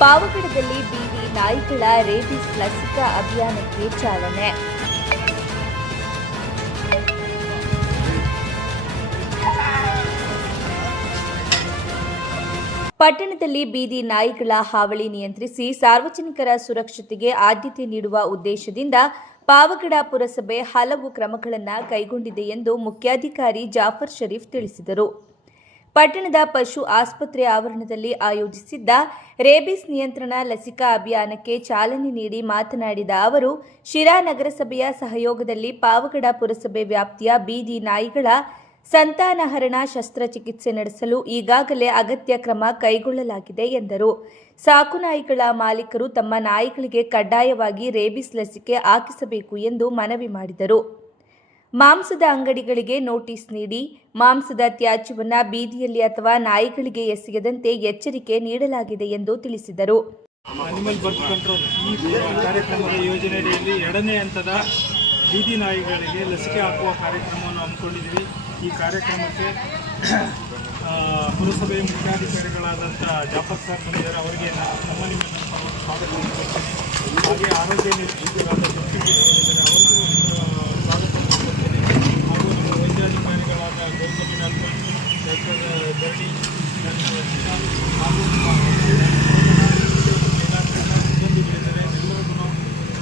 ಪಾವಗಡದಲ್ಲಿ ಬೀದಿ ನಾಯಿಗಳ ರೇಬಿಸ್ ಲಸಿಕಾ ಅಭಿಯಾನಕ್ಕೆ ಚಾಲನೆ. ಪಟ್ಟಣದಲ್ಲಿ ಬೀದಿ ನಾಯಿಗಳ ಹಾವಳಿ ನಿಯಂತ್ರಿಸಿ ಸಾರ್ವಜನಿಕರ ಸುರಕ್ಷತೆಗೆ ಆದ್ಯತೆ ನೀಡುವ ಉದ್ದೇಶದಿಂದ ಪಾವಗಡ ಪುರಸಭೆ ಹಲವು ಕ್ರಮಗಳನ್ನು ಕೈಗೊಂಡಿದೆ ಎಂದು ಮುಖ್ಯಾಧಿಕಾರಿ ಜಾಫರ್ ಶರೀಫ್ ತಿಳಿಸಿದರು. ಪಟ್ಟಣದ ಪಶು ಆಸ್ಪತ್ರೆ ಆವರಣದಲ್ಲಿ ಆಯೋಜಿಸಿದ್ದ ರೇಬಿಸ್ ನಿಯಂತ್ರಣ ಲಸಿಕಾ ಅಭಿಯಾನಕ್ಕೆ ಚಾಲನೆ ನೀಡಿ ಮಾತನಾಡಿದ ಅವರು, ಶಿರಾ ನಗರಸಭೆಯ ಸಹಯೋಗದಲ್ಲಿ ಪಾವಗಡ ಪುರಸಭೆ ವ್ಯಾಪ್ತಿಯ ಬೀದಿ ನಾಯಿಗಳ ಸಂತಾನಹರಣ ಶಸ್ತ್ರಚಿಕಿತ್ಸೆ ನಡೆಸಲು ಈಗಾಗಲೇ ಅಗತ್ಯ ಕ್ರಮ ಕೈಗೊಳ್ಳಲಾಗಿದೆ ಎಂದರು. ಸಾಕು ನಾಯಿಗಳ ಮಾಲೀಕರು ತಮ್ಮ ನಾಯಿಗಳಿಗೆ ಕಡ್ಡಾಯವಾಗಿ ರೇಬಿಸ್ ಲಸಿಕೆ ಹಾಕಿಸಬೇಕು ಎಂದು ಮನವಿ ಮಾಡಿದರು. ಮಾಂಸದ ಅಂಗಡಿಗಳಿಗೆ ನೋಟಿಸ್ ನೀಡಿ ಮಾಂಸದ ತ್ಯಾಜ್ಯವನ್ನು ಬೀದಿಯಲ್ಲಿ ಅಥವಾ ನಾಯಿಗಳಿಗೆ ಎಸೆಯದಂತೆ ಎಚ್ಚರಿಕೆ ನೀಡಲಾಗಿದೆ ಎಂದು ತಿಳಿಸಿದರು. ಅನಿಮಲ್ ಬರ್ತ್ ಕಂಟ್ರೋಲ್ ಈ ಕಾರ್ಯಕ್ರಮದ ಯೋಜನೆಯಲ್ಲಿ 2ನೇ ಹಂತದ ಬೀದಿ ನಾಯಿಗಳಿಗೆ ಲಸಿಕೆ ಹಾಕುವ ಕಾರ್ಯಕ್ರಮವನ್ನು ಹಮ್ಮಿಕೊಂಡಿದ್ದೀವಿ. ಈ ಕಾರ್ಯಕ್ರಮಕ್ಕೆ ಪುರಸಭೆಯ ಮುಖ್ಯಾಧಿಕಾರಿಗಳಾದಂಥ ಜಾಫರ್ ಸರ್ ಬಂದಿದ್ದಾರೆ. ಅವರಿಗೆ ನಮ್ಮ ಸ್ವಾಗತ ಕೊಡ್ತೀನಿ. ಹಾಗೆ ಆರೋಗ್ಯ ನಿರೀಕ್ಷಕರಾದ ಅವರಿಗೂ ಸ್ವಾಗತ ಕೊಡ್ತೀನಿ. ಹಾಗೂ ನಮ್ಮ ವೈದ್ಯಾಧಿಕಾರಿಗಳಾದ ಗೌತಮಿ ನಲ್ಪನ್, ಡಾಕ್ಟರ್ ಧರಣಿ, ಹಾಗೂ ಸಿಬ್ಬಂದಿಗಳಿದ್ದಾರೆ. ಎಲ್ಲರಿಗೂ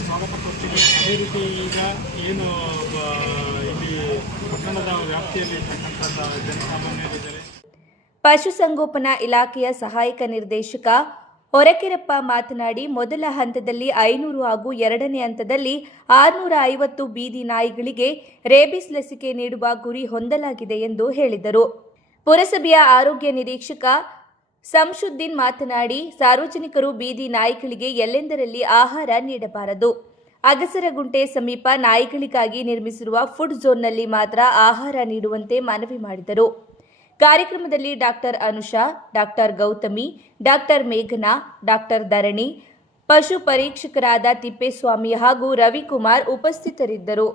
ಸ್ವಾಗತ ಕೊಡ್ತೀನಿ. ಅದೇ ರೀತಿ ಈಗ ಏನು ಇಲ್ಲಿ ಪಟ್ಟಣದ ವ್ಯಾಪ್ತಿಯಲ್ಲಿ ಇರ್ತಕ್ಕಂಥ ಜನಸಾಮಾನ್ಯರಿದ್ದಾರೆ. ಪಶುಸಂಗೋಪನಾ ಇಲಾಖೆಯ ಸಹಾಯಕ ನಿರ್ದೇಶಕ ಹೊರಕೆರಪ್ಪ ಮಾತನಾಡಿ, ಮೊದಲ ಹಂತದಲ್ಲಿ 500 ಹಾಗೂ 2ನೇ ಹಂತದಲ್ಲಿ 650 ಬೀದಿ ನಾಯಿಗಳಿಗೆ ರೇಬಿಸ್ ಲಸಿಕೆ ನೀಡುವ ಗುರಿ ಹೊಂದಲಾಗಿದೆ ಎಂದು ಹೇಳಿದರು. ಪುರಸಭೆಯ ಆರೋಗ್ಯ ನಿರೀಕ್ಷಕ ಸಂಶುದ್ದೀನ್ ಮಾತನಾಡಿ, ಸಾರ್ವಜನಿಕರು ಬೀದಿ ನಾಯಿಗಳಿಗೆ ಎಲ್ಲೆಂದರಲ್ಲಿ ಆಹಾರ ನೀಡಬಾರದು. ಅಗಸರಗುಂಟೆ ಸಮೀಪ ನಾಯಿಗಳಿಗಾಗಿ ನಿರ್ಮಿಸಿರುವ ಫುಡ್ ಝೋನ್ನಲ್ಲಿ ಮಾತ್ರ ಆಹಾರ ನೀಡುವಂತೆ ಮನವಿ ಮಾಡಿದರು. ಕಾರ್ಯಕ್ರಮದಲ್ಲಿ doctor Anusha, doctor Gautami, doctor ಮೇಘನಾ, ಡಾಕ್ಟರ್ ಧರಣಿ, ಪಶು ಪರೀಕ್ಷಕರಾದ ತಿಪ್ಪೇಸ್ವಾಮಿ ಹಾಗೂ ರವಿಕುಮಾರ್ ಉಪಸ್ಥಿತರಿದ್ದರು.